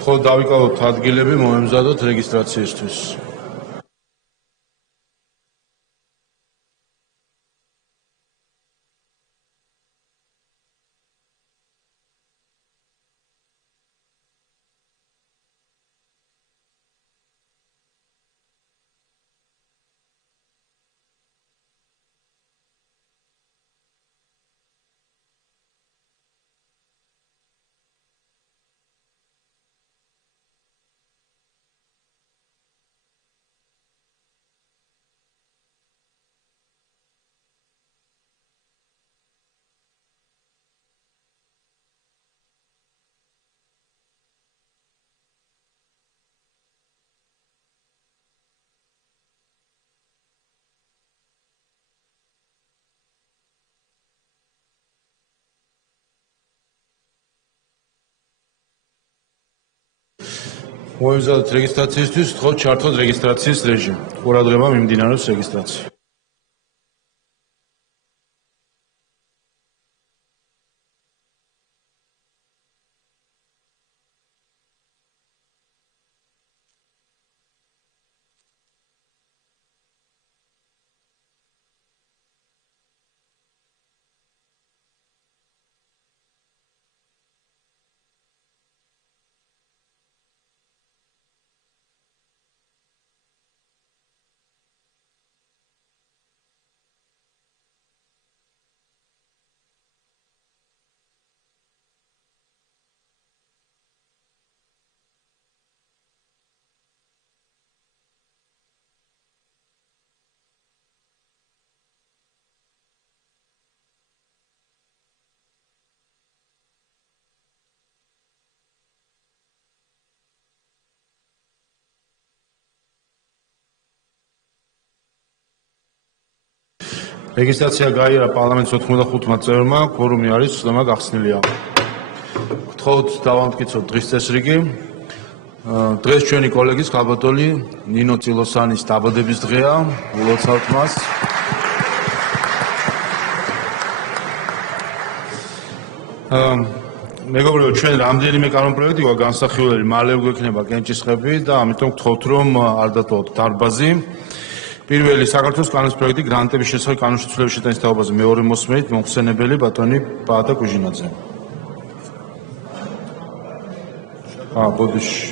მხოლოდ დავიკავოთ ადგილები, მოემზადოთ რეგისტრაციისთვის. მოემზადოთ რეგისტრაციისთვის, ვთხოვთ ჩართოთ რეგისტრაციის რეჟიმი. ყურადღება მიმდინარეობს რეგისტრაცია. რეგისტრაცია გაიარა პარლამენტის 95 წევრმა, quorumi არის ცნობა გახსნილია. ვთხოვთ დავამტკიცოთ დღის წესრიგი. დღეს ჩვენი კოლეგის ხალბატონი ნინო წილოსანის დაბადების დღეა, ულოცავთ მას. მეგობრებო, ჩვენ რამდენიმე კანონპროექტი გვაქვს განსახილველი, მალე გვექნება კენჭისყრები და ამიტომ გთხოვთ რომ არ დატოვოთ დარბაზი. პირველი საქართველოს კანონის პროექტი გრანტების შესახებ კანონშეცვლების შეტანის თაობაზე მეორე მოსმენით მომხსენებელი ბატონი ბაატა კუჟინაძე. ბოდიში.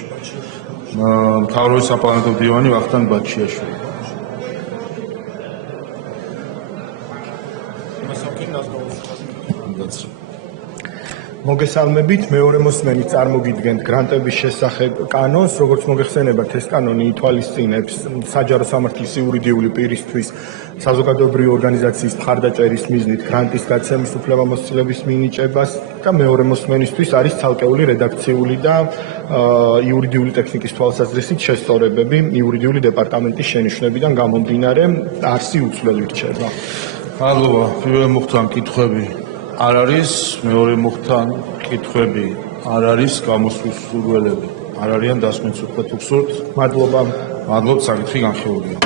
მთავრობის საპარლამენტო დივანი ვახტანგ ბაჩიაშვილი. მოგესალმებით, მეორე მოსმენით წარმოგიდგენთ გრანტების შესახებ კანონს, როგორც მოგეხსენებათ, ეს კანონი ითვალისწინებს საჯარო სამართლის იურიდიული პირისთვის საზოგადოებრივი ორგანიზაციის მხარდაჭერის მიზნით გრანტის გაცემის უფლებამოსილების მინიჭებას და მეორე მოსმენისთვის არის ცალკეული რედაქციული და იურიდიული ტექნიკის თვალსაზრისით შესწორებები იურიდიული დეპარტამენტის შენიშვნებიდან გამომდინარე, არსი უცვლელი რჩება. მადლობა, პირველ მუხთან კითხვები არ არის, მეორე მუხთან კითხვები არ არის, გამოსულველები არ არიან დასმით უფრო გსურთ. მადლობა. მადლობთ, საკითხი განხილულია.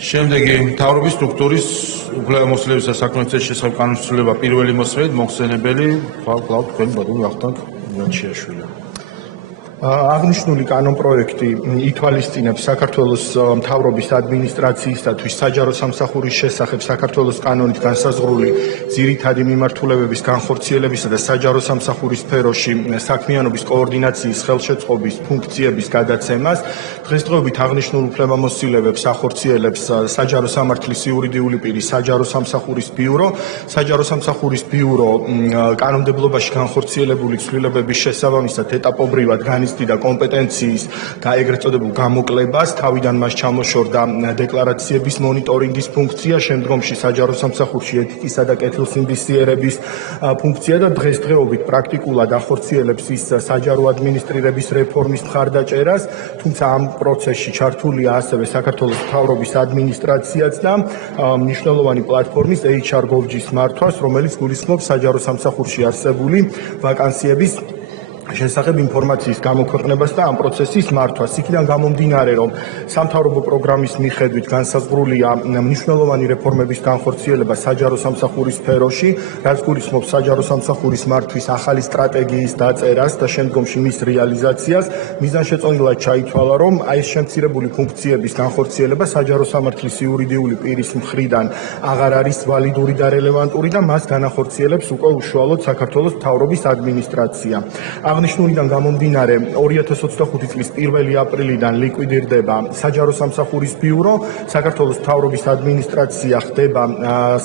შემდეგი მთავრობის სტრუქტურის უფლებამოსილების და საქმეების შესახებ კანონშეცვლილება პირველი მოსმენით მოხსენებელი ხვალ თქვენ ბატონი ვახტანგ ბაჩიაშვილი. აღნიშნული კანონპროექტი ითვალისწინებს საქართველოს მთავრობის ადმინისტრაციისათვის საჯარო სამსახურის შესახებ საქართველოს კანონით განსაზღვრული ძირითადი მიმართულებების განხორციელებისა და საჯარო სამსახურის სფეროში საქმიანობის კოორდინაციის ხელშეწყობის ფუნქციების გადაცემას. დღესდღეობით აღნიშნულ უფლებამოსილებებს ახორციელებს საჯარო სამართლის იურიდიული პირი საჯარო სამსახურის ბიურო. საჯარო სამსახურის ბიურო კანონმდებლობაში განხორციელებული ცვლილებების შესაბამისად ეტაპობრივად და კომპეტენციის და ეგრეთ წოდებულ გამოკლებას თავიდან მას ჩამოშორდა დეკლარაციების მონიტორინგის ფუნქცია, შემდგომში საჯარო სამსახურში ეთიკისა და კეთილსინდისიერების ფუნქცია და დღესდღეობით პრაქტიკულად ახორციელებს ის საჯარო ადმინისტრირების რეფორმის მხარდაჭერას, თუმცა ამ პროცესში ჩართულია ასევე საქართველოს მთავრობის ადმინისტრაციაც და მნიშვნელოვანი პლატფორმის HR Gov.gis მართვას, რომელიც გულისხმობს საჯარო სამსახურში არსებული ვაკანსიების შესახებ ინფორმაციის გამოქვეყნებას და ამ პროცესის მართვას. იქიდან გამომდინარე, რომ სამთავრობო პროგრამის მიხედვით განსაზღვრულია მნიშვნელოვანი რეფორმების განხორციელება საჯარო სამსახურის სფეროში, რაც გულისხმობს საჯარო სამსახურის მართვის ახალი სტრატეგიის დაწერას და შემდგომში მის რეალიზაციას. მიზანშეწონილად ჩაითვალა, რომ ეს შემცირებული ფუნქციების განხორციელება საჯარო სამართლის იურიდიული პირის მხრიდან აღარ არის ვალიდური და რელევანტური და მას განახორციელებს უკვე უშუალოდ საქართველოს მთავრობის ადმინისტრაცია. აღნიშნულიდან გამომდინარე 2025 წლის 1 აპრილიდან ლიკვიდირდება საჯარო სამსახურის ბიურო, საქართველოს მთავრობის ადმინისტრაცია ხდება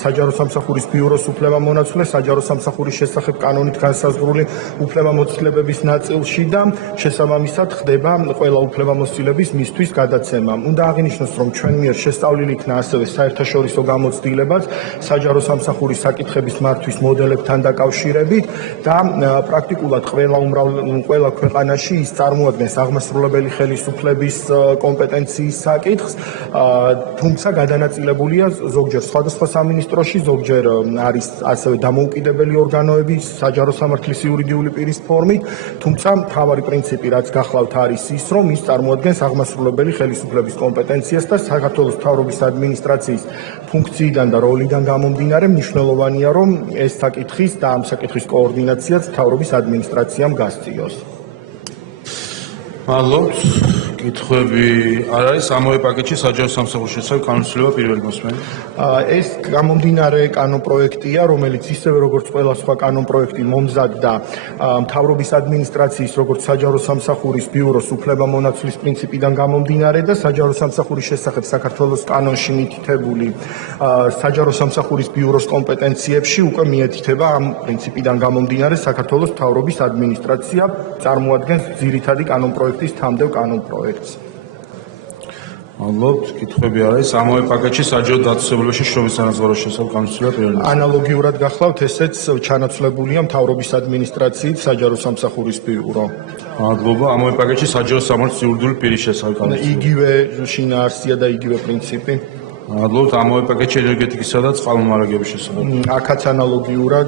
საჯარო სამსახურის ბიუროს უფლებამონაცვლე საჯარო სამსახურის შესახებ კანონით განსაზღვრული უფლებამოცდილებების ნაწილში და შესაბამისად ხდება ყველა უფლებამოსილების მისთვის გადაცემა. უნდა აღინიშნოს, რომ ჩვენ მიერ შესწავლილი იქნა ასევე საერთაშორისო გამოცდილებაც საჯარო სამსახურის საკითხების მართვის მოდელებთან დაკავშირებით და პრაქტიკულად ყველა ქვეყანაში ის წარმოადგენს აღმასრულებელი ხელისუფლების კომპეტენციის საკითხს, თუმცა გადანაწილებულია ზოგჯერ სხვადასხვა სამინისტროში, ზოგჯერ არის ასევე დამოუკიდებელი ორგანოები საჯარო სამართლის იურიდიული პირის ფორმით, თუმცა მთავარი პრინციპი რაც გახლავთ არის ის, რომ ის წარმოადგენს აღმასრულებელი ხელისუფლების კომპეტენციას და საქართველოს მთავრობის ადმინისტრაციის ფუნქციიდან და როლიდან გამომდინარე მნიშვნელოვანია, რომ ეს საკითხის და ამ საკითხის კოორდინაციაც მთავრობის ადმინისტრაციამ გასწიოს. მადლობთ. კითხვები არ არის ამავე პაკეტში საჯარო სამსახურის შესახებ კანონმდებლობა პირველი მოსმენი. ეს გამომდინარე კანონპროექტია, რომელიც ისევე როგორც ყველა სხვა კანონპროექტი მომზადდა მთავრობის ადმინისტრაციის როგორც საჯარო სამსახურის ბიუროს უფლებამონაცვლის პრინციპიდან გამომდინარე და საჯარო სამსახურის შესახებ საქართველოს კანონში მითითებული საჯარო სამსახურის ბიუროს კომპეტენციებში უკვე მიეთითება ამ პრინციპიდან გამომდინარე საქართველოს მთავრობის ადმინისტრაცია წარმოადგენს ძირითადი კანონპროექტის თამდევ კანონპროექტს. მადლობთ. კითხვები არის ამავე პაკეტში საჯარო დაწესებულებაში შრომის თანაზღაურების შესახებ კანონმდებლობა პირველი. ანალოგიურად გახლავთ, ესეც ჩანაცვლებულია მთავრობის ადმინისტრაციით საჯარო სამსახურის ბიურო. მადლობა. ამავე პაკეტში საჯარო სამართლის იურიდიული პირის შესახებ კანონმდებლობა. იგივე შინაარსია და იგივე პრინციპი. მადლობთ. ამავე პაკეტში ენერგეტიკისა და წყალმომარაგების შესახებ. აქაც ანალოგიურად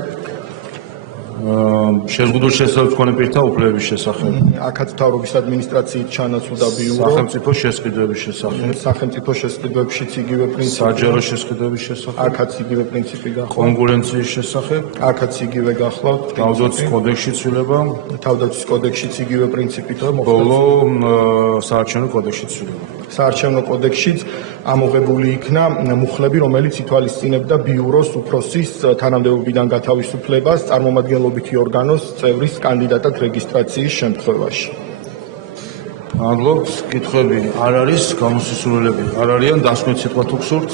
შეზღუდული შესაძლებლობის მქონე პირთა უფლებების შესახებ. აქაც მთავრობის ადმინისტრაციით ჩანაცვლდა ბიურო. სახელმწიფო შესყიდვების შესახებ. სახელმწიფო შესყიდვებშიც იგივე პრინციპი. საჯარო შესყიდვების შესახებ. აქაც იგივე პრინციპი გახლავთ. კონკურენციის შესახებ. აქაც იგივე გახლავთ. თავდაცვის კოდექსში ცვლილება. თავდაცვის კოდექსშიც იგივე პრინციპი და ბოლო საარჩევნო კოდექსში ცვლილება. საარჩევნო კოდექსშიც ამოღებული იქნა მუხლები, რომელიც ითვალისწინებდა ბიუროს უფროსის თანამდებობიდან გათავისუფლებას წარმომადგენლობითი ორგანოს წევრის კანდიდატად რეგისტრაციის შემთხვევაში. მადლობთ. კითხვები არ არის, გამოსასურველები არ არიან, დასმეთ სიტყვა თუ გსურთ.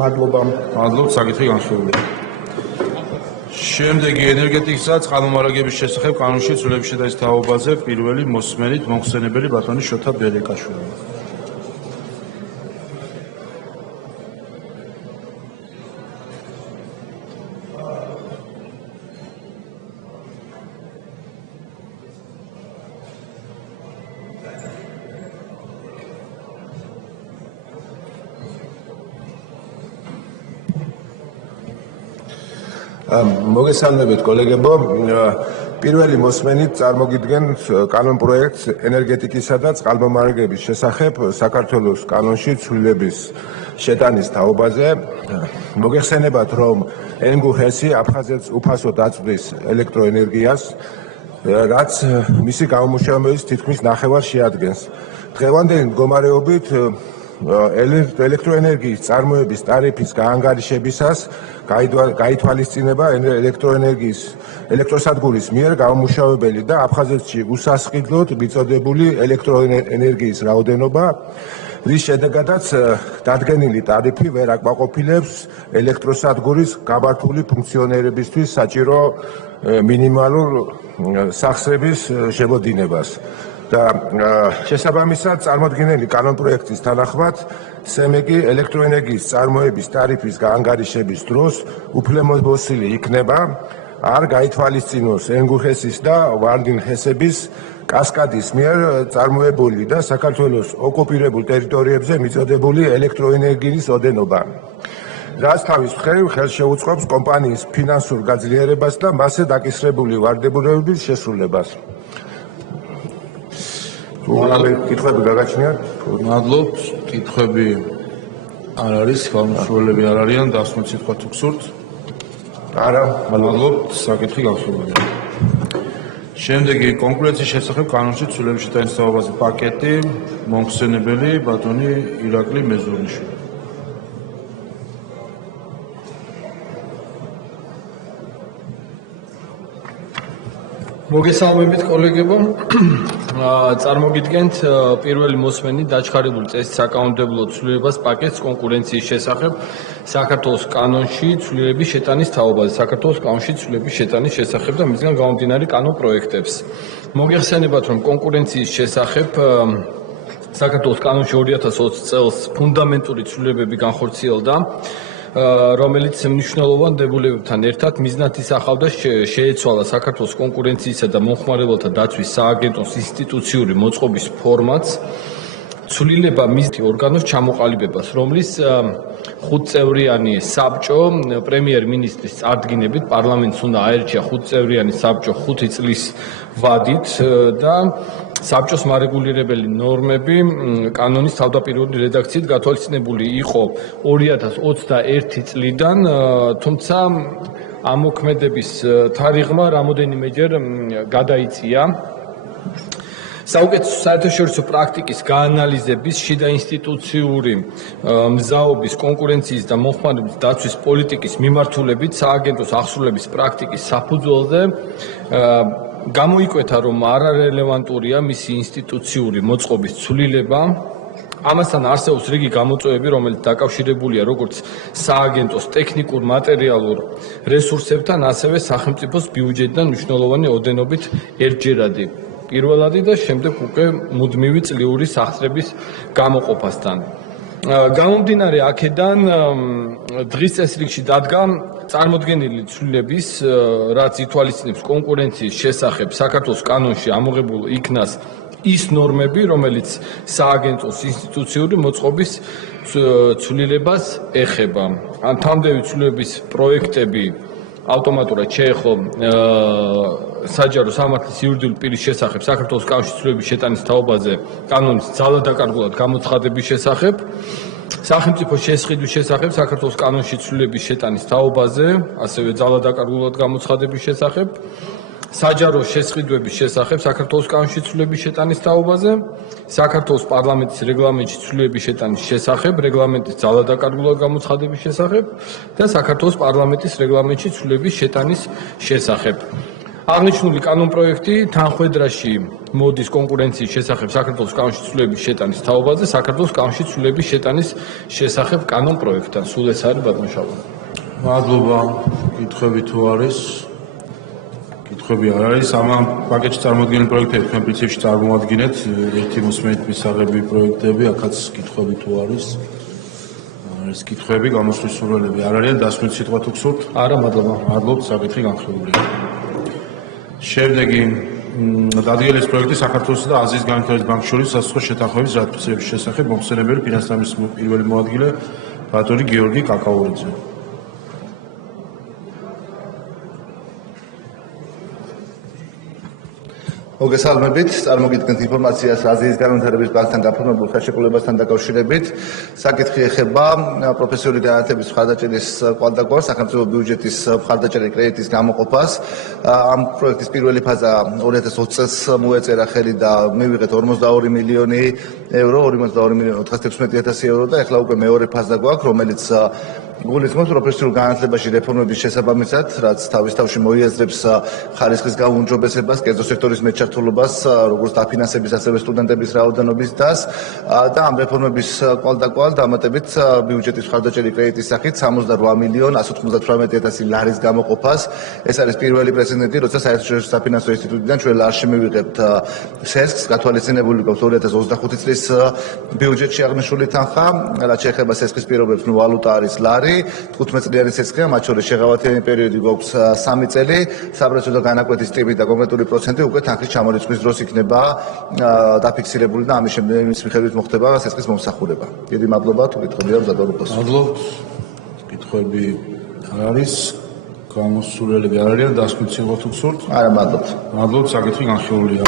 მადლობა. მადლობთ, საკითხი განხილულია. შემდეგი ენერგეტიკისა და წყალმომარაგების შესახებ კანონში ცვლილების შეტანის თაობაზე პირველი მოსმენით მოხსენებელი ბატონი შოთა ბერეკაშვილი. მოგესალმებით კოლეგებო, პირველი მოსმენით წარმოგიდგენთ კანონპროექტს ენერგეტიკისა და წყალმომარაგების შესახებ საქართველოს კანონში ცვლილების შეტანის თაობაზე. მოგეხსენებათ, რომ ენგუჰესი აფხაზეთს უფასოდ აწვდის ელექტროენერგიას, რაც მისი გამომუშავების თითქმის ნახევარს შეადგენს. დღევანდელი მდგომარეობით ელექტროენერგიის წარმოების ტარიფის გაანგარიშებისას გაითვალისწინება ელექტროსადგურის მიერ გამომუშავებელი და აფხაზეთში უსასყიდლოდ მიწოდებული ელექტროენერგიის რაოდენობა, რის შედეგადაც დადგენილი ტარიფი ვერ აკმაყოფილებს ელექტროსადგურის გამართული ფუნქციონირებისთვის საჭირო მინიმალურ სახსრების შემოდინებას. და შესაბამისად წარმოდგენილი კანონპროექტის თანახმად სემეკი ელექტროენერგიის წარმოების ტარიფის გაანგარიშების დროს უფლებამოსილი იქნება არ გაითვალისწინოს ენგუჰესის და ვარდინ-ჰესების კასკადის მიერ წარმოებული და საქართველოს ოკუპირებულ ტერიტორიებზე მიწოდებული ელექტროენერგიის ოდენობა, რაც თავის მხრივ ხელს შეუწყობს კომპანიის ფინანსურ გაძლიერებას და მასზე დაკისრებული ვარდებულებების შესრულებას. კითხვები გაგაჩნიათ? მადლობთ. კითხვები არ არის, გამოსვლელები არ არიან, დასმოთ სიტყვა თუ გსურთ. არა, მადლობთ, საკითხი განხილულია. შემდეგი კონკურენციის შესახებ კანონში ცვლილების შეტანის თაობაზე პაკეტი, მომხსენებელი ბატონი ირაკლი მეზურნიშვილი. მოგესალმებით კოლეგებო. წარმოგიდგენთ პირველი მოსმენი დაჩქარებული წესით საკანონმდებლო ცვლილებას პაკეტს კონკურენციის შესახებ საქართველოს კანონში ცვლილების შეტანის თაობაზე, საქართველოს კანონში ცვლილების შეტანის შესახებ და მისგან გამომდინარე კანონ პროექტებს. მოგეხსენებათ, რომ კონკურენციის შესახებ საქართველოს კანონში 2020 წელს ფუნდამენტური ცვლილებები განხორციელდა, რომელიც მნიშვნელოვან დებულებებთან ერთად მიზნად ისახავდა შეეცვალა საქართველოს კონკურენციისა და მომხმარებელთა დაცვის სააგენტოს ინსტიტუციური მოწყობის ფორმატს, ცვლილება მისთ ორგანოს ჩამოყალიბებას, რომლის 5-წევრიანი საბჭო პრემიერ-მინისტრის წარდგინებით პარლამენტს უნდა აერჩია 5-წევრიანი საბჭო 5 წლის ვადით და საბჭოს მარეგულირებელი ნორმები კანონის თავდაპირველი რედაქციით გათვალისწინებული იყო 2021 წლიდან, თუმცა ამოქმედების თარიღმა რამოდენიმეჯერ გადაიწია. საუკეთესო საერთაშორისო პრაქტიკის გაანალიზების, შიდა ინსტიტუციური მზაობის, კონკურენციის და მომხმარებლის დაცვის პოლიტიკის მიმართულებით სააგენტოს აღსრულების პრაქტიკის საფუძველზე გამოიკვეთა, რომ არარელევანტურია მისი ინსტიტუციური მოწყობის ცვლილება. ამასთან არსებობს რიგი გამოწვევები, რომელიც დაკავშირებულია როგორც სააგენტოს ტექნიკურ მატერიალურ რესურსებთან, ასევე სახელმწიფოს ბიუჯეტიდან მნიშვნელოვანი ოდენობით ერთჯერადი პირველადი და შემდეგ უკვე მუდმივი წლიური სახსრების გამოყოფასთან. გამომდინარე აქედან დღის წესრიგში დადგა წარმოდგენილი ცვლილების, რაც ითვალისწინებს კონკურენციის შესახებ საქართველოს კანონში ამოღებულ იქნას ის ნორმები, რომელიც სააგენტოს ინსტიტუციური მოწყობის ცვლილებას ეხება. თანამდებობრივი ცვლილების პროექტები ავტომატურად შეეხო საჯარო სამართლის იურიდიული პირის შესახებ საქართველოს კანონში ცვლილების შეტანის თაობაზე კანონის ძალადაკარგულად გამოცხადების შესახებ, სახელმწიფო შესყიდვის შესახებ საქართველოს კანონში ცვლილების შეტანის თაობაზე, ასევე ძალადაკარგულად გამოცხადების შესახებ, საჯარო შესყიდვების შესახებ საქართველოს კანონში ცვლილების შეტანის თაობაზე, საქართველოს პარლამენტის რეგლამენტში ცვლილების შეტანის შესახებ, რეგლამენტის ძალადაკარგულად გამოცხადების შესახებ და საქართველოს პარლამენტის რეგლამენტში ცვლილების შეტანის შესახებ. აღნიშნული კანონპროექტი თანხვედრაში მოდის კონკურენციის შესახებ საქართველოს კანონში ცვლილების შეტანის თაობაზე, საქართველოს კანონში ცვლილების შეტანის შესახებ კანონპროექტთან. სულ ეს არის ბატონ შალვა. მადლობა. კითხვები თუ არის? კითხვები არ არის. ამ პაკეტში წარმოდგენილი პროექტები თქვენ პრინციპში წარმოადგენთ ერთი მოსმენით მისაღები პროექტები, აქაც კითხვები თუ არის? არის კითხვები, გამოსვლის სურვილები არ არიან, დასმით სიტყვა თუ გსურთ? არა, მადლობა. მადლობთ, საკითხი განხილულია. შემდეგი დადგენილის პროექტი საქართველოს და აზიის განვითარების ბანკის შორის სასწრაფო შეთანხმების რატიფიცირების შესახებ მომხსენებელი ფინანსთა მინისტრის პირველი მოადგილე ბატონი გიორგი კაკაურიძე. მოგესალმებით, წარმოგიდგენთ ინფორმაციას აზიის განვითარების ბანკთან გაფორმებულ ხელშეკრულებასთან დაკავშირებით. საკითხი ეხება პროფესიული განათლების მხარდაჭერის კვალდაკვალ სახელმწიფო ბიუჯეტის მხარდაჭერილი კრედიტის გამოყოფას. ამ პროექტის პირველი ფაზა 2020 წელს მოეწერა ხელი და მივიღეთ 42 მილიონი ევრო, 42 მილიონი 416,000 ევრო და ეხლა უკვე მეორე ფაზა გვაქვს, რომელიც გულისხმობს პროფესიულ განათლებაში რეფორმების შესაბამისად, რაც თავის თავში მოიაზრებს ხარისხის გაუმჯობესებას, კერძო სექტორის მეჩართულობას, როგორც დაფინანსების, ასევე სტუდენტების რაოდენობის დას და ამ რეფორმების კვალდაკვალ დამატებით ბიუჯეტის მხარდაჭერილი კრედიტის სახით 68 მილიონ 198,000 ლარის გამოყოფას. ეს არის პირველი პრეცედენტი, როცა საერთაშორისო საფინანსო ინსტიტუტიდან ჩვენ ლარში მივიღებთ სესკს, გათვალისწინებული გვაქვს 2025 წლის ბიუჯეტში აღნიშნული თანხა, რაც შეეხება სესკის პირობებს, ვალუტა არის ლარი. 15 წლიანი სესკია, მათ შორის შეღავათიანი პერიოდი გვაქვს 3 წელი, საბრალდო განაკვეთის ტიპი და კონკრეტული პროცენტი უკვე თანხის ჩამორიცხვის დროს იქნება დაფიქსირებული და ამის შემდეგ მის მიხედვით მოხდება სესკის მომსახურება. დიდი მადლობა, თუ კითხვები აქვს დაბალობას. მადლობთ. კითხვები არ არის. გამოსულელები არ არიან, დასკვით სიტყვა თუ გსურთ? არა, მადლობთ. მადლობთ, საკითხი განხილულია.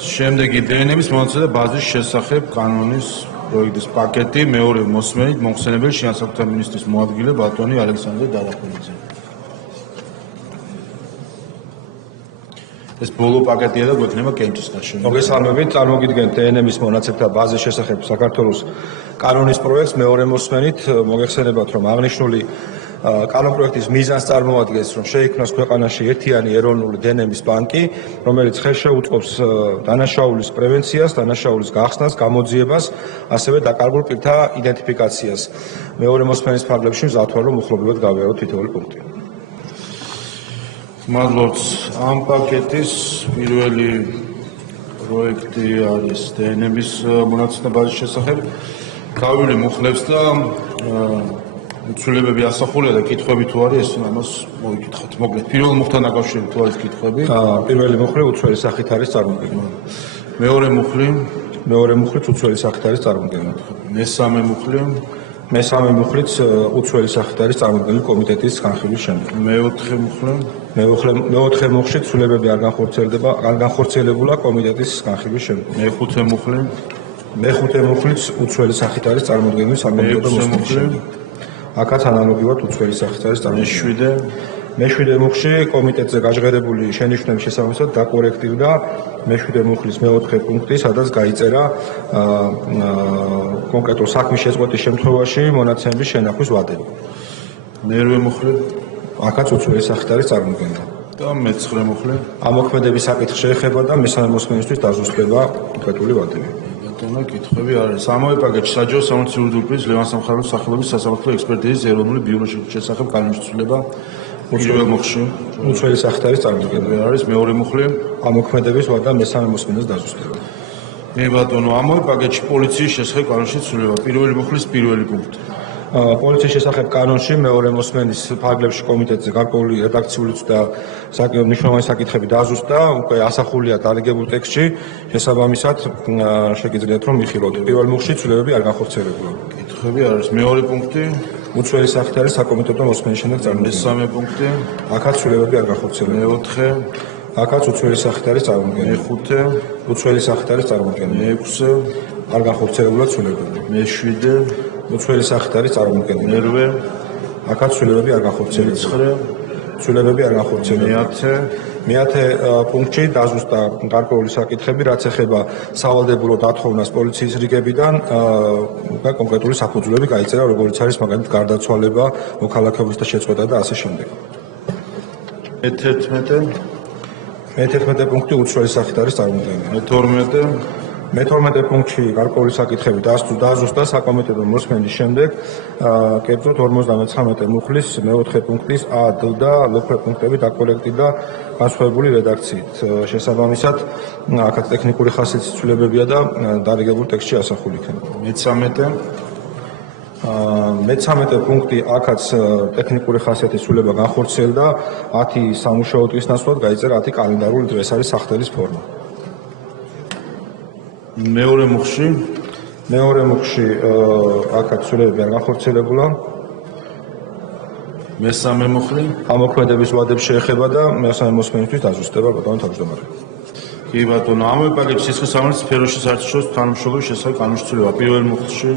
შემდეგი დნმ-ის მონაცემთა და ბაზის შესახებ კანონის პროექტის პაკეტი მეორე მოსმენით მოხსენებელი შეანსაკუთრებულ მინისტრის მოადგილე ბატონი ალექსანდრე დადახურიძე. ეს ბოლო პაკეტია და გვექნება კენჭის ნაშრომი. მოგესალმებით, წარმოგიდგენთ დნმ-ის მონაცემთა ბაზის შესახებ საქართველოს კანონის პროექტს მეორე მოსმენით. მოგეხსენებათ, რომ აღნიშნული კანონპროექტის მიზანს წარმოადგენს, რომ შეიქმნას ქვეყანაში ერთიანი ეროვნული დნმ-ის ბანკი, რომელიც ხელშეუწყობს დანაშაულის პრევენციას, დანაშაულის გახსნას, გამოძიებას, ასევე დაკარგულ პირთა იდენტიფიკაციას. მეორე მოსმენის ფარგლებში მზადვარ, რომ უხლობილად გავიაროთ თითოეული პუნქტი. მადლობთ. ამ პაკეტის პირველი პროექტი არის დნმ-ის მონაცემთა ბაზის შესახებ. გავივლი მუხლებს და უცვლილებები ასახულია და კითხვები თუ არის, ეს ამას მოვიკითხოთ. მოკლედ, პირველ მუხლთან დაკავშირებით თუ არის კითხვები? პირველი მუხლი უცველი სახით არის წარმოქმნილი. მეორე მუხლი, მეორე მუხლიც უცველი სახით არის წარმოქმნილი. მესამე მუხლი, მესამე მუხლიც უცველი სახით არის წარმოქმნილი კომიტეტის განხილვის შემდეგ. მეოთხე მუხლი, მეოთხე მუხლში ცვლილებები არ განხორციელებულა კომიტეტის განხილვის შემდეგ. მეხუთე მუხლი, მეხუთე მუხლიც უცველი სახით არის წარმოქმნილი საკომიტეტო მოსმენის შემდეგ. აქაც ანალოგიურად უცველი სახით არის წარმოქმნილი. მეშვიდე მუხლში კომიტეტზე გაჟღერებული შენიშვნების შესაბამისად დაკორექტირდა მეშვიდე მუხლის მეოთხე პუნქტი, სადაც გაიწერა კონკრეტულ საქმის შეწყვეტის შემთხვევაში მონაცემების შენახვის ვადები. მერვე მუხლი აქაც უცველი სახით არის წარმოქმნილი. და მეცხრე მუხლი. ამოქმედების საკითხი შეეხება და მესამე მოსმენისთვის დაზუსტება კონკრეტული ვადები. ბატონო, კითხვები არის. ამავე პაკეტში საჯარო სამართლის იურიდიული ლევან სამხაროლის სახელობის სასამართლო ექსპერტიზის ეროვნული ბიუროს შესახებ კანონშეცვლილება პირველ მუხლში უცველი სახით არის წარმოქმნილი. არის მეორე მუხლი. ამოქმედების ვადა მესამე მოსმენას დაზუსტება. ბატონო, ამავე პაკეტში პოლიციის შესახებ კანონშეცვლილება პირველი მუხლის პირველი პუნქტი. პოლიციის შესახებ კანონში მეორე მოსმენის ფარგლებში კომიტეტზე გარკვეული რედაქციული და მნიშვნელოვანი საკითხები დაზუსტდა, უკვე ასახულია დალეგებულ ტექსტში, შესაბამისად შეგიძლიათ რომ მიხილოთ. პირველ მუხლში ცვლილებები არ განხორციელებულა. კითხვები არის. მეორე პუნქტი, უცველი სახით არის საკომიტეტო მოსმენის შემდეგ წარმოქმნილი. მესამე პუნქტი, აქაც ცვლილებები არ განხორციელებულა. მეოთხე, აქაც უცველი სახით არის წარმოქმნილი. მეხუთე, უცველი სახით არის წარმოქმნილი. მეექვსე, არ განხორციელებულა ცვლილებები. მეშვიდე, უცველი სახით არის წარმოქმნილი. მერვე, აქაც ცვლილებები არ განხორციელებულა. მეცხრე, ცვლილებები არ განხორციელებულა. მეათე, მეათე პუნქტში დაზუსტა გარკვეული საკითხები, რაც ეხება სავალდებულო დათხოვნას პოლიციის რიგებიდან და კონკრეტული საფუძვლები გაიწერა, როგორც არის მაგალითად გარდაცვალება, მოქალაქეობის და შეწყვეტა და ასე შემდეგ. მე-11 პუნქტი უცველი სახით არის წარმოქმნილი. მე-12, მე-12 პუნქტში გარკვეული საკითხები დაზუსტა საკომიტეტო მოსმენის შემდეგ, კერძოდ 59 მუხლის მე-4 პუნქტის ა, დ და ლ პუნქტები დაკორექტირდა განსხვავებული რედაქციით. შესაბამისად, აქაც ტექნიკური ხასიათის ცვლილებებია და დალეგებულ ტექსტში ასახული იქნება. მე-13 პუნქტი აქაც ტექნიკური ხასიათის ცვლილება განხორციელდა, 10 სამუშაო დღის ნაცვლად გაიწერა 10 კალენდარული დღეს არის სახდელის ფორმა. მეორე მუხლში, მეორე მუხლში აქაც ცვლილებები არ განხორციელებულა. მესამე მუხლი, ამოქმედების ვადებს შეეხება და მესამე მოსმენისთვის დაზუსტება ბატონო თავმჯდომარე. კი ბატონო, ამავე პაკეტში სისხლის სამართლის სფეროში საერთაშორისო თანამშრომლობის შესახებ კანონშეცვლილება პირველ მუხლში,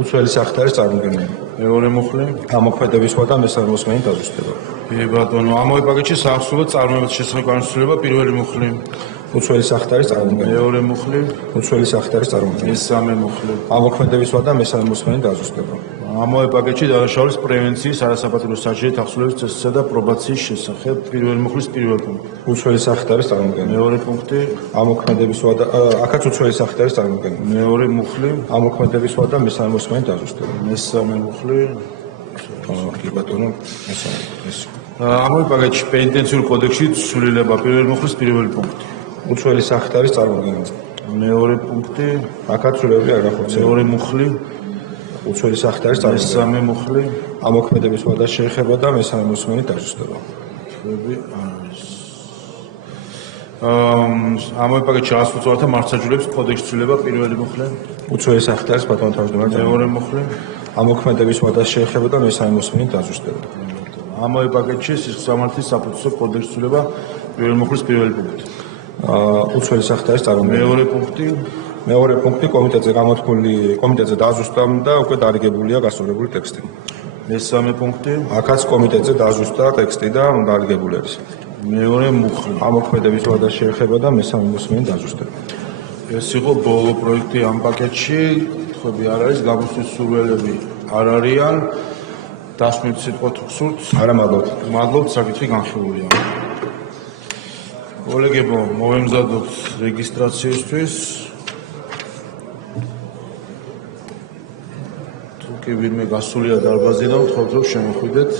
უცველი სახით არის წარმოქმნილი. მეორე მუხლი, ამოქმედების ვადა მესამე მოსმენით დაზუსტება. კი ბატონო, ამავე პაკეტში საახსოვო წარმოებების შესახებ კანონშეცვლილება პირველი მუხლი, უცველი სახით არის წარმოქმნილი. მეორე მუხლი, უცველი სახით არის წარმოქმნილი. მესამე მუხლი. ამოქმედების ვადა მესამე მოსმენით დაზუსტება. ამავე პაკეტში დანაშაულის პრევენციის, არასაპატიო საჭირო ახსნილების წესისა და პრობაციის შესახებ პირველი მუხლის პირველი პუნქტი. უცველი სახით არის წარმოქმნილი. მეორე პუნქტი, ამოქმედების ვადა აქაც უცველი სახით არის წარმოქმნილი. მეორე მუხლი, ამოქმედების ვადა მესამე მოსმენით დაზუსტება. მესამე მუხლი. კი ბატონო, მესამე ეს ამავე პაკეტში პენიტენციური კოდექსში ცვლილება პირველი მუხლის პირველი პუნქტი. უცველი სახით არის წარმოქმნილი. მეორე პუნქტი, აქაც ცვლილებები არ განხორციელებულა. მეორე მუხლი, უცველი სახით არის წარმოქმნილი. მესამე მუხლი, ამოქმედების ვადა შეეხება და მესამე მოსმენით დაზუსტება. ხები არის. ამავე პაკეტში ასოცირებათა მართლმსაჯულების კოდექსში ცვლილება პირველი მუხლი, უცველი სახით არის ბატონო თავმჯდომარე. მეორე მუხლი, ამოქმედების ვადა შეეხება და მესამე მოსმენით დაზუსტება. ამავე პაკეტში სისხლის სამართლის საფუძვლო კოდექსში ცვლილება პირველი მუხლის პირველი პუნქტი. უცვლელი სახით არის წარმოქმნილი. მეორე პუნქტი მეორე პუნქტი კომიტეტზე გამოთქმული კომიტეტზე დაზუსტდა და უკვე დარიგებულია გასწორებული ტექსტი. მესამე პუნქტი აქაც კომიტეტზე დაზუსტდა ტექსტი და დარიგებული არის. მეორე მუხლი ამოქმედების ვადა შეეხება და მესამე მოსმენი დაზუსტება. ეს იყო ბოლო პროექტი ამ პაკეტში თქვები არ არის გამოსვლის სურვილები არ არიან დასმით სიტყვა თუ გსურთ არა მადლობთ. მადლობთ საკითხი განხილულია კოლეგებო მოვემზადოთ რეგისტრაციისთვის თუ კი ვინმე გასულია დარბაზიდან ვთხოვთ რომ შემოხვიდეთ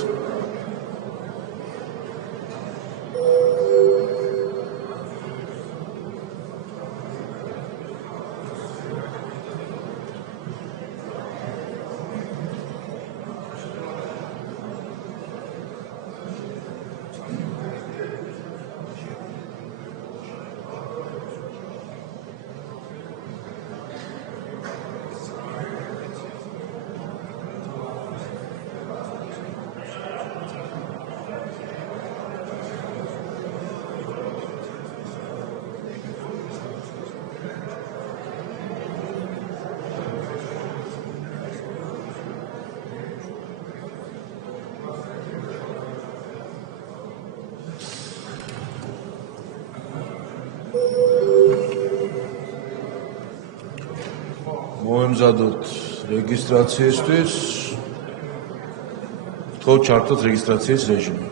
მოვემზადოთ რეგისტრაციისთვის ვთხოვთ ჩართოთ რეგისტრაციის რეჟიმი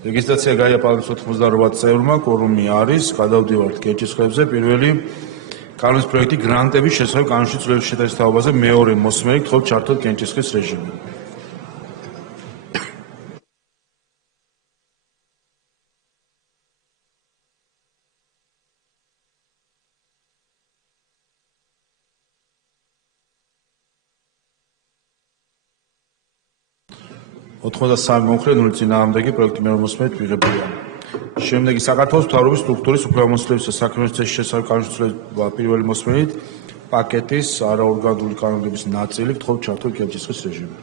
რეგისტრაცია გაია პარლამენტის 98 წევრმა, კორუმი არის, გადავდივართ კენჭისყრებზე. პირველი კანონის პროექტი გრანტების შესახებ კანონში ცვლილების შეტანის თაობაზე მეორე მოსმენი გთხოვთ ჩართოთ კენჭისყრის რეჟიმი. ოთხმოცდასამი მომხრე 0 წინააღმდეგი პროექტი მეორე მოსმენით მიღებულია. შემდეგი საქართველოს მთავრობის სტრუქტურის უფლებამოსილების და საქმიანობის წესის შესახებ კანონში ცვლილება პირველი მოსმენით პაკეტის არაორგანული კანონების ნაწილი გთხოვთ ჩართოთ კენჭისყრის რეჟიმი.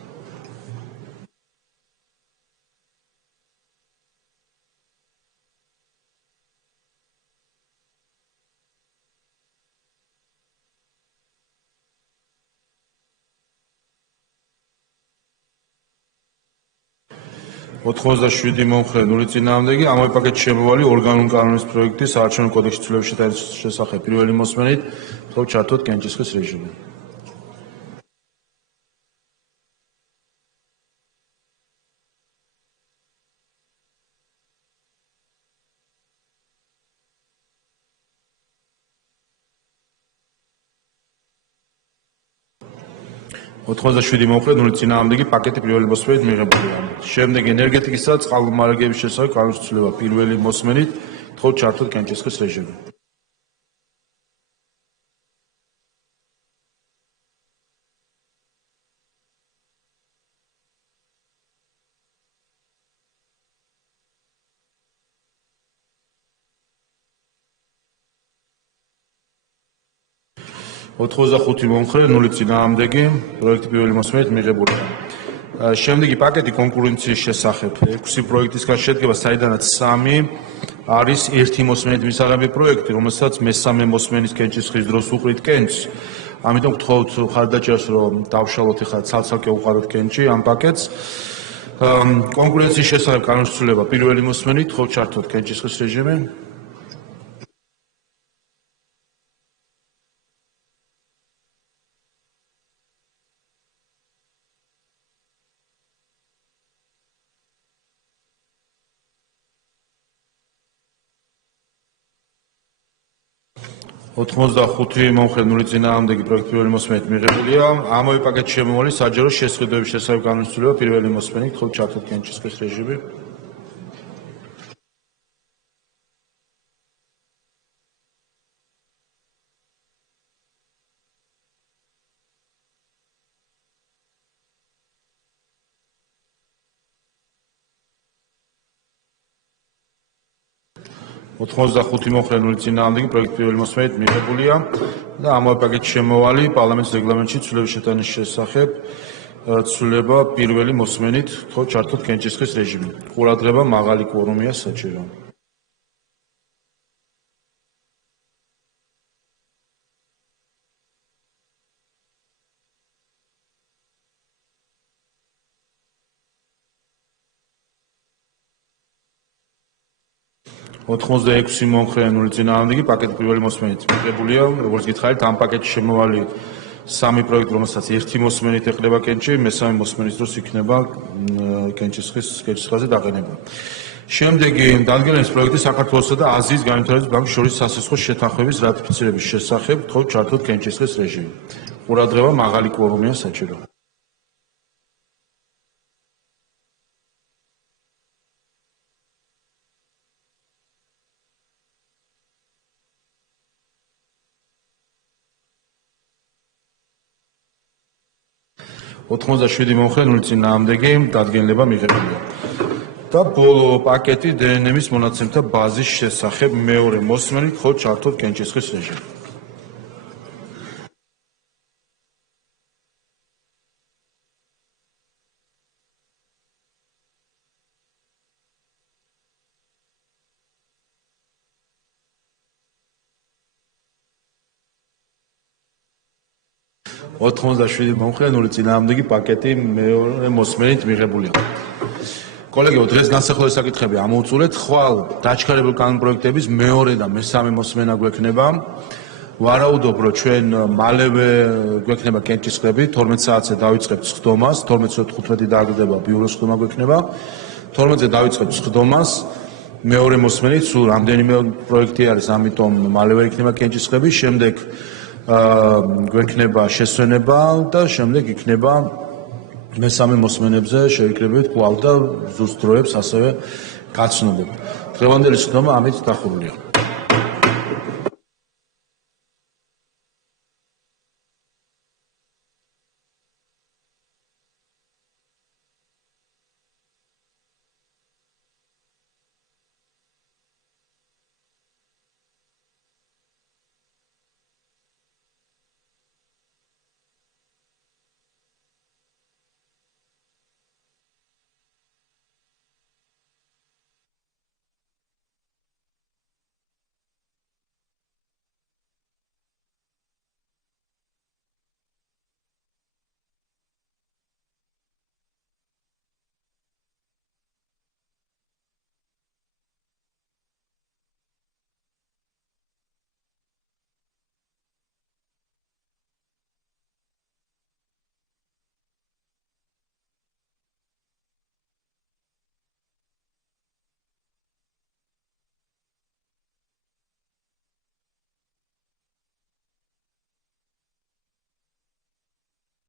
ოთხმოცდაშვიდი მომხრე 0 წინააღმდეგი ამავე პაკეტში შემოვალი ორგანული კანონის პროექტი საარჩევნო კოდექსის ცვლილების შეტანის შესახებ პირველი მოსმენით გთხოვთ ჩართოთ კენჭისყრის რეჟიმი. ოთხმოცდაშვიდი მომხრე 0 წინააღმდეგი პაკეტი პირველი მოსმენით მიღებულია. შემდეგი ენერგეტიკისა და წყალმომარაგების შესახებ კანონის ცვლილება პირველი მოსმენით გთხოვთ ჩართოთ კენჭისყრის რეჟიმი. ოთხმოცდახუთი მომხრე 0 წინააღმდეგი პროექტი პირველი მოსმენით მიღებულია. შემდეგი პაკეტი კონკურენციის შესახებ 6 პროექტისგან შედგება, საიდანაც 3 არის ერთი მოსმენით მისაღები პროექტი, რომელსაც მესამე მოსმენის კენჭისყრის დროს უყრით კენჭს. ამიტომ გთხოვთ ხარდაჭერას, რომ დავშალოთ ახლა ცალ-ცალკე უყაროთ კენჭი ამ პაკეტს. კონკურენციის შესახებ კანონის ცვლილება პირველი მოსმენით, ხო ჩართოთ კენჭისყრის რეჟიმი. ოთხმოცდახუთი მომხრე 0 წინააღმდეგი პროექტი პირველი მოსმენით მიღებულია. ამავე პაკეტში შემოვალი საჯარო შესყიდვების შესახებ კანონის ცვლილება პირველი მოსმენით, ხო ჩართოთ კენჭისყრის რეჟიმი. ოთხმოცდახუთი მომხრე 0 წინააღმდეგი პროექტი პირველი მოსმენით მიღებულია და ამავე პაკეტში შემოვალი პარლამენტის რეგლამენტში ცვლილების შეტანის შესახებ ცვლილება პირველი მოსმენით, ხო ჩართოთ კენჭისყრის რეჟიმი. ყურადღება მაღალი კვორუმია საჭირო. ოთხმოცდაექვსი მომხრე 0 წინააღმდეგი პაკეტი პირველი მოსმენით მიღებულია. როგორც გითხარით, ამ პაკეტში შემოვალი სამი პროექტი, რომელსაც ერთი მოსმენით ეხება კენჭი, მესამე მოსმენის დროს იქნება კენჭისყრაზე დაყენება. შემდეგი დადგენილების პროექტი საქართველოსა და აზიის განვითარების ბანკის შორის სასახლოს შეთანხმების რატიფიცირების შესახებ, თხოვ ჩართოთ კენჭისყრის რეჟიმი. ყურადღება მაღალი კვორუმია საჭირო. ოთხმოცდაშვიდი მომხრე 0 წინააღმდეგი დადგენილება მიღებულია. და ბოლო პაკეტი დნმ-ის მონაცემთა ბაზის შესახებ მეორე მოსმენით, ხო ჩართოთ კენჭისყრის რეჟიმი. ოთხმოცდაშვიდი მომხრე 0 წინააღმდეგი პაკეტი მეორე მოსმენით მიღებულია. კოლეგებო, დღეს განსახილველი საკითხები ამოვწურეთ. ხვალ დაჩქარებულ კანონპროექტების მეორე და მესამე მოსმენა გვექნება. ვარაუდობ, რომ ჩვენ მალევე გვექნება კენჭისყრები, 12 საათზე დავიწყებთ სხდომას, 12:15 დააგრძელება ბიუროს სხდომა გვექნება. 12-ზე დავიწყებთ სხდომას. მეორე მოსმენით სულ რამდენიმე პროექტი არის, ამიტომ მალევე იქნება კენჭისყრები, შემდეგ გვექნება შესვენება და შემდეგ იქნება მესამე მოსმენებზე შეიკრიბებით კვლავ და ზუსტ დროებს ასევე გაცნობები. დღევანდელი სხდომა ამით დახურულია.